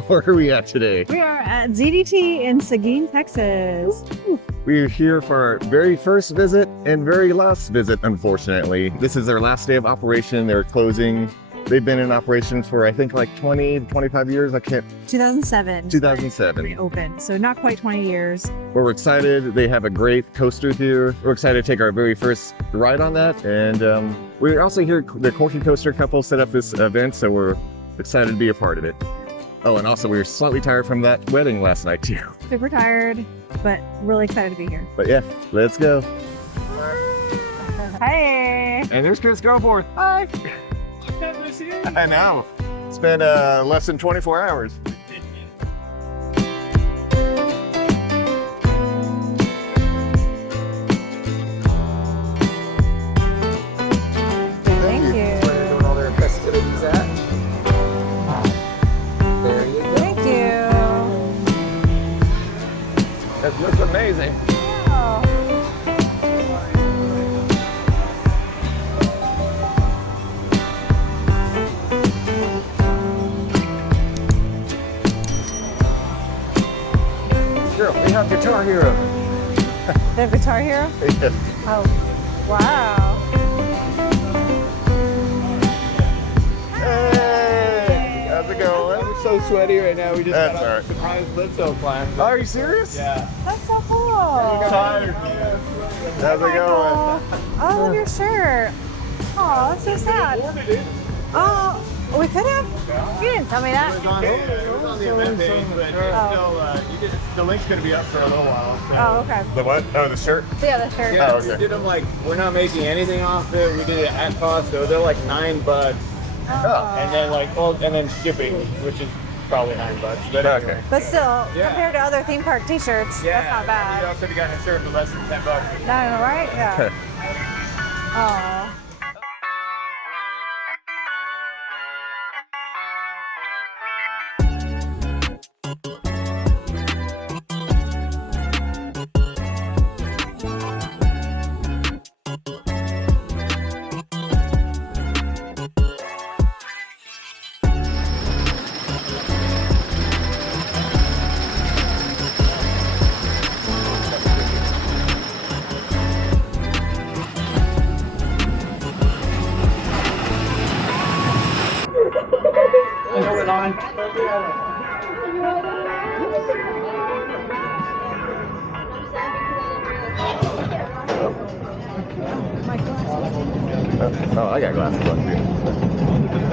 Where are we at today? We are at ZDT in Seguin, Texas. We're here for our very first visit and very last visit, unfortunately. This is their last day of operation. They're closing. They've been in operation for, I think, like 20, 25 years. I can't... 2007. 2007. Reopened, so not quite 20 years. But we're excited. They have a great coaster here. We're excited to take our very first ride on that. And we're also here, the Corky Coaster couple set up this event, so we're excited to be a part of it. Oh, and also we were slightly tired from that wedding last night too. Super tired, but really excited to be here. But yeah, let's go. Hey! And there's Chris Goforth. Hi! I know. It's been less than 24 hours. Thank you. That's where they're doing all their festivities at. There you go. Thank you. It looks amazing. Wow. Girl, we have Guitar Hero. The Guitar Hero? Yes. Oh, wow. Hey! How's it going? We're so sweaty right now. We just That's got all a right. surprise litho climb. Are you serious? Yeah. That's so cool. Tired. How's it going? Oh, I love your shirt. Oh, that's so sad. Oh, we could have. You didn't tell me that. It was on the event page, but the link's going to be up for a little while. So. Oh, okay. The what? Oh, the shirt? Yeah, the shirt. Yeah, Oh, okay. we did them like, we're not making anything off it. We did it at cost, so they're like $9. Oh. And then and then shipping, which is probably $9. But Okay. anyway. But still, Yeah. compared to other theme park t-shirts, Yeah, that's not You bad. also got a shirt for less than $10. No, right? Yeah. Oh. Hold it on. Oh, I got glasses on too.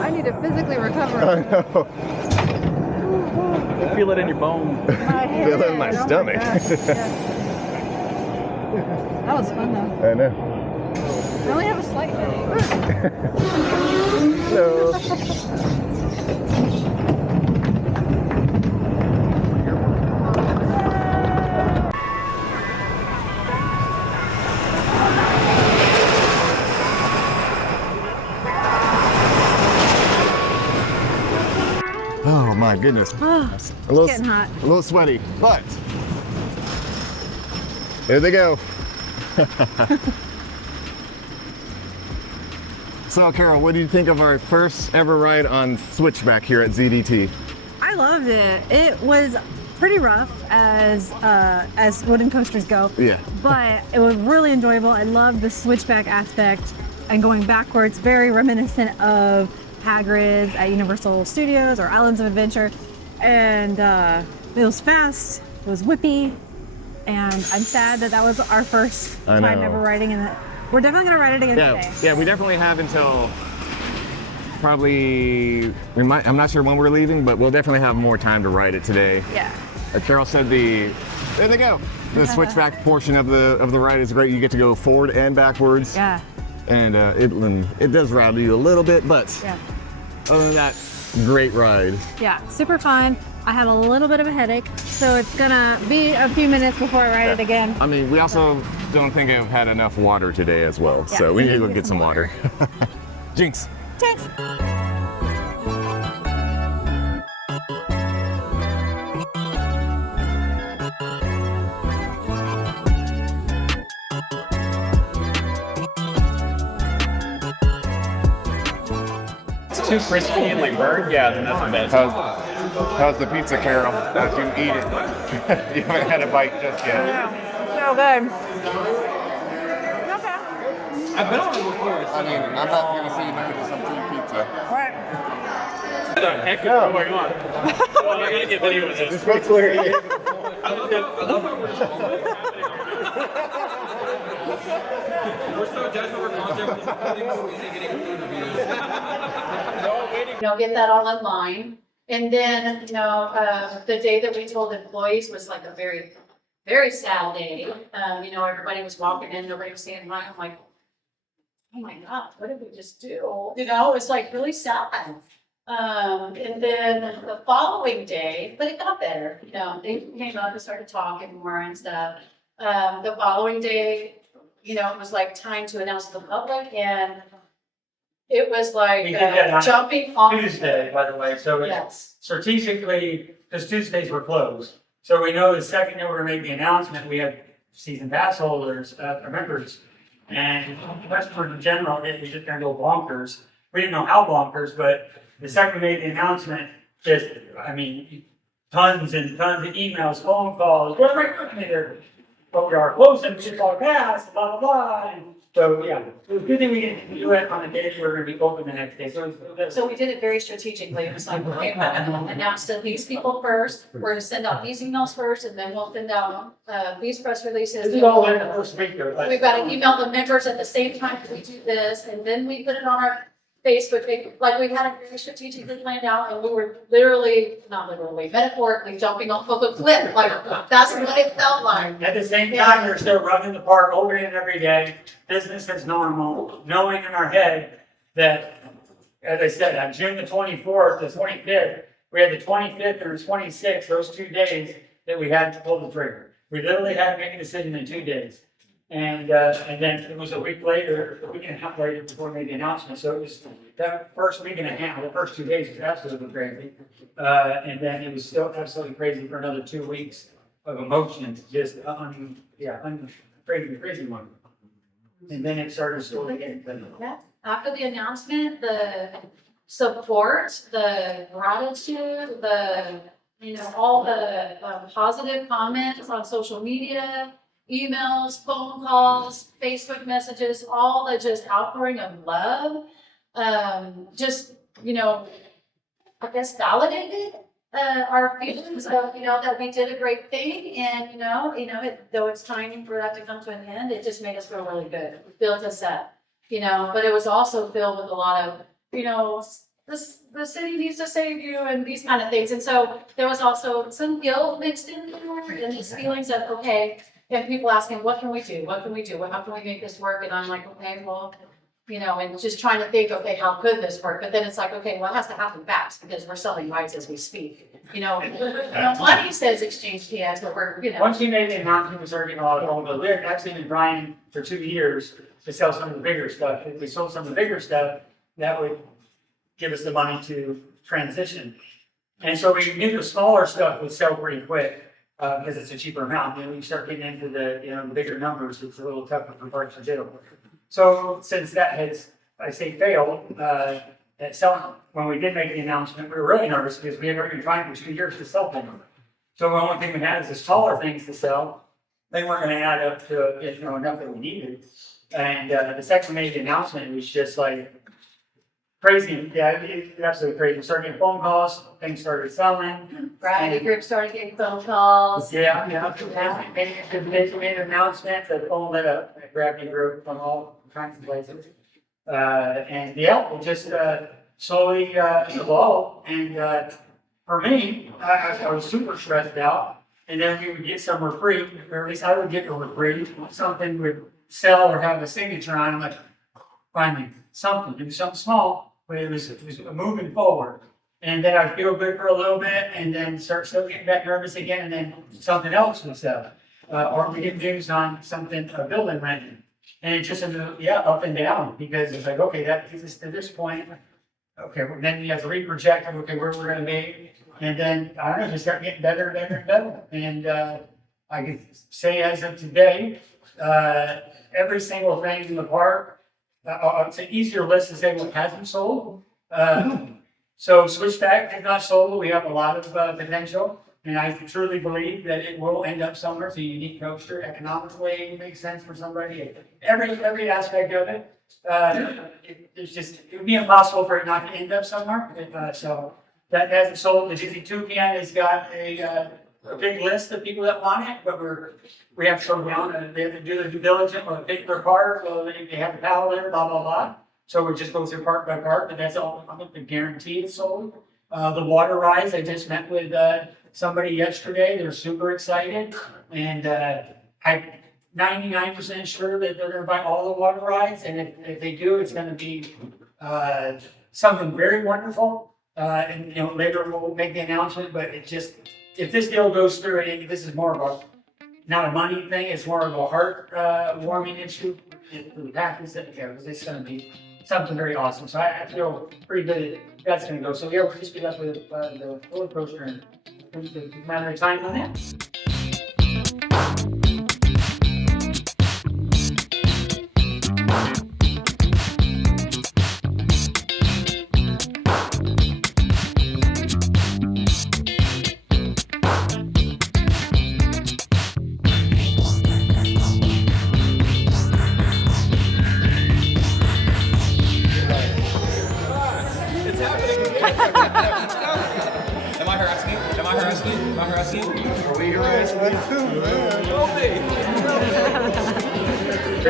I need to physically recover. I know. Feel it in your bone. Feel it in my stomach. That was fun though. I know. I only have a slight headache. Hello. Oh my goodness. It's A little, getting hot. a little sweaty, but here they go. So, Carol, what do you think of our first ever ride on Switchback here at ZDT? I loved it. It was pretty rough as wooden coasters go. Yeah. But it was really enjoyable. I loved the switchback aspect and going backwards, very reminiscent of Hagrid's at Universal Studios or Islands of Adventure. And it was fast, it was whippy, and I'm sad that was our first time ever riding in it. We're definitely gonna ride it again today. Yeah, we definitely have until probably, I'm not sure when we're leaving, but we'll definitely have more time to ride it today. Yeah. Carol said there they go. The switchback portion of the ride is great. You get to go forward and backwards. Yeah. And it does rattle you a little bit, but other than that, great ride. Yeah, super fun. I have a little bit of a headache, so it's gonna be a few minutes before I ride it again. I mean, we also don't think I've had enough water today as well, Yeah, so we need to go get some water. Jinx. Jinx. It's too crispy and like burnt. Yeah, then that's the best. How's the pizza, Carol, as you eat it? You haven't had a bite just yet. So good. Okay. I've been on it before. I mean, I'm not going to say no to some free pizza. Right. What the heck is going on? Well, I'm going to get video of this. Just wait till we're here. I love how we're so judgmental over content. Get that all in line. And then, the day that we told employees was like a very, very sad day. Everybody was walking in, nobody was saying hi. I'm like, oh my God, what did we just do? It was like really sad. And then the following day, but it got better. They came up and started talking more and stuff. The following day, it was like time to announce to the public, and it was like We did that on jumping on Tuesday, by the way, so it's Yes. strategically, because Tuesdays were closed. So we know the second that we're gonna make the announcement, we had season pass holders, members, and customers in general, we just gonna go bonkers. We didn't know how bonkers, but the second we made the announcement, tons and tons of emails, phone calls, what's my company there? But we are closing, we just all passed, blah, blah, blah. And so, yeah, it was good that we didn't do it on the day we're gonna be open the next day. So we did it very strategically. It was like, okay, we're gonna announce to these people first. We're gonna send out these emails first, and then we'll send out these press releases. This is all in the first week though. We've got to email the members at the same time that we do this, and then we put it on our Facebook page. Like, we had it very strategically planned out, and we were not literally, metaphorically jumping off of a cliff. Like, that's what it felt like. At the same time, we're still running the park, opening it every day, business as normal, knowing in our head that, as I said, on June the 24th, the 25th, we had the 25th and the 26th, those 2 days that we had to pull the trigger. We literally had to make a decision in 2 days. And then it was a week later, a week and a half later before we made the announcement. So it was that first week and a half, the first 2 days was absolutely crazy. And then it was still absolutely crazy for another 2 weeks of emotions, just crazy one. And then it started slowly getting better. Yeah. After the announcement, the support, the gratitude, all the positive comments on social media, emails, phone calls, Facebook messages, all the just outpouring of love, validated our feelings of, that we did a great thing, and, though it's time for that to come to an end, it just made us feel really good. It built us up, but it was also filled with a lot of, the city needs to save you and these kind of things. And so there was also some guilt mixed in there, and these feelings of, okay, and people asking, what can we do? What can we do? How can we make this work? And I'm like, okay, well, and just trying to think, okay, how could this work? But then it's like, okay, well, it has to happen fast because we're selling rights as we speak. Money says exchange TX, but we're, Once we made the announcement, we started getting a lot of phone calls. We had actually been trying for 2 years to sell some of the bigger stuff. If we sold some of the bigger stuff, that would give us the money to transition. And so we knew the smaller stuff would sell pretty quick. because it's a cheaper amount. Then when you start getting into the, the bigger numbers, it's a little tougher for parts to do. So since that has, I say, failed, at selling, when we did make the announcement, we were really nervous because we had already been trying for 2 years to sell things. So the only thing we had is the smaller things to sell. They weren't going to add up to enough that we needed. And the second we made the announcement, it was just like crazy. Yeah, it's absolutely crazy. We started getting phone calls, things started selling. Gravity group started getting phone calls. Yeah. We made an announcement, the phone lit up, a gravity group from all kinds of places. And yeah, it just slowly evolved. And for me, I was super stressed out. And then we would get some reprieve, or at least I would get a reprieve. Something would sell or have a signature on. I'm like, finally, something. It was something small, but it was moving forward. And then I'd feel good for a little bit, and then start still getting back nervous again, and then something else would sell. Or we get news on something, a building renting. And it just, up and down, because it's like, okay, that gets us to this point. Okay, well, then you have to re-project, okay, where we're gonna be. And then, I don't know, just start getting better and better and better. And I can say as of today, every single thing in the park, it's an easier list to say what hasn't sold. So Switchback is not sold. We have a lot of potential. And I truly believe that it will end up somewhere. It's a unique coaster. Economically, it makes sense for somebody. Every aspect of it. It would be impossible for it not to end up somewhere. So that hasn't sold. The Dizzy Toucan has got a big list of people that want it, but we have to go down and they have to do the due diligence or pick their part. So they have the pallet there, blah, blah, blah. So we just go through part by part, but that's all. I'm going to guarantee it's sold. The water rides, I just met with somebody yesterday. They're super excited. And I'm 99% sure that they're going to buy all the water rides. And if they do, it's going to be something very wonderful. And later we'll make the announcement, but it just, if this deal goes through, this is more of not a money thing, it's more of a heart warming issue for the package that because it's going to be something very awesome. So I feel pretty good that that's going to go. So yeah, we'll just be up with the roller coaster and it's a matter of time on that.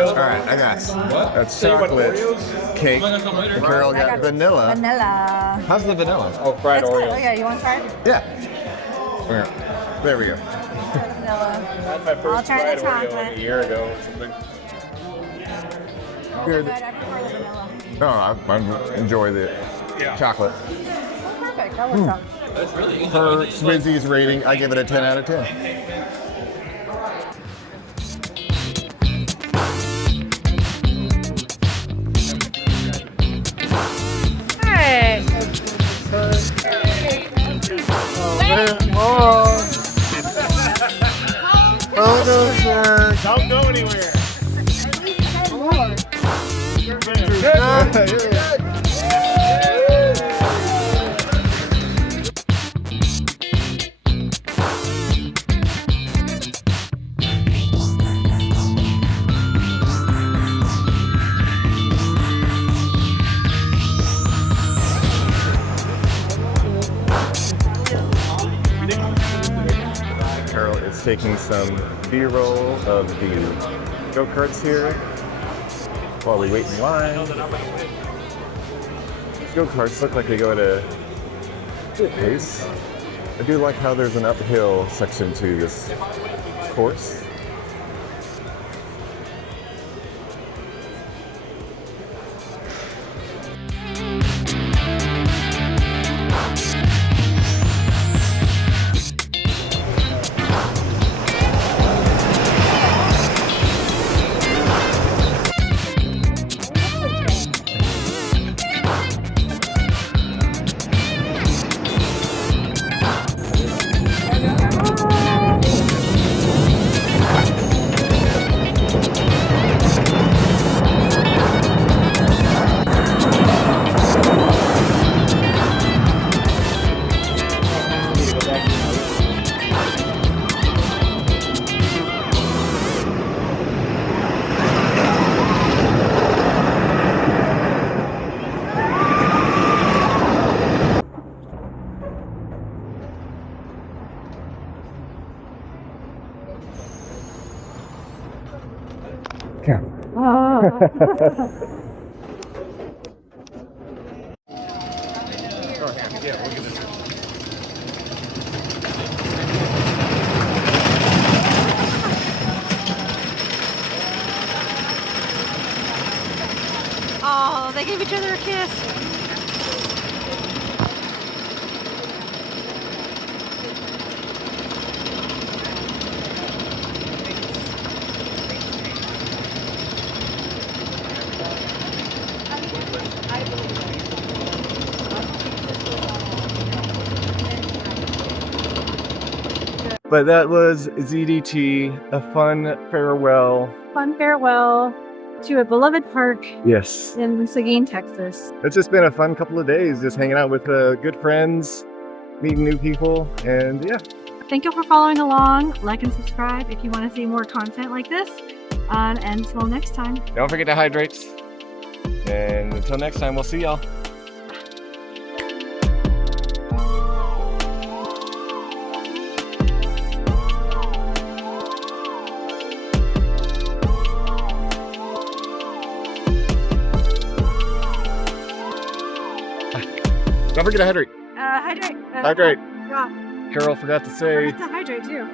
All right, I got that's chocolate cake. And Carol got vanilla. Vanilla. How's the vanilla? Oh, fried That's good. Oreos. Oh, yeah, you want to try it? Yeah. There we go. Try the vanilla. I had my I'll first try fried the Oreo chocolate. a year ago or something. Here, But I prefer the vanilla. no, I enjoy the chocolate. Oh, perfect. That works out. Per Swizzy's rating, I give it a 10 out of 10. Hey. Don't go anywhere. Carol is taking some B-roll of the go-karts here while we wait in line. These go-karts look like they go at a good pace. I do like how there's an uphill section to this course. Yeah, look at this. Oh, they gave each other a kiss. But that was ZDT, a fun farewell. Fun farewell to a beloved park Yes. in Seguin, Texas. It's just been a fun couple of days, just hanging out with good friends, meeting new people, and yeah. Thank you for following along. Like and subscribe if you want to see more content like this. And until next time. Don't forget to hydrate. And until next time, we'll see y'all. Don't forget to hydrate. Hydrate. Hydrate. Yeah. Carol forgot to say. Forgot to hydrate too.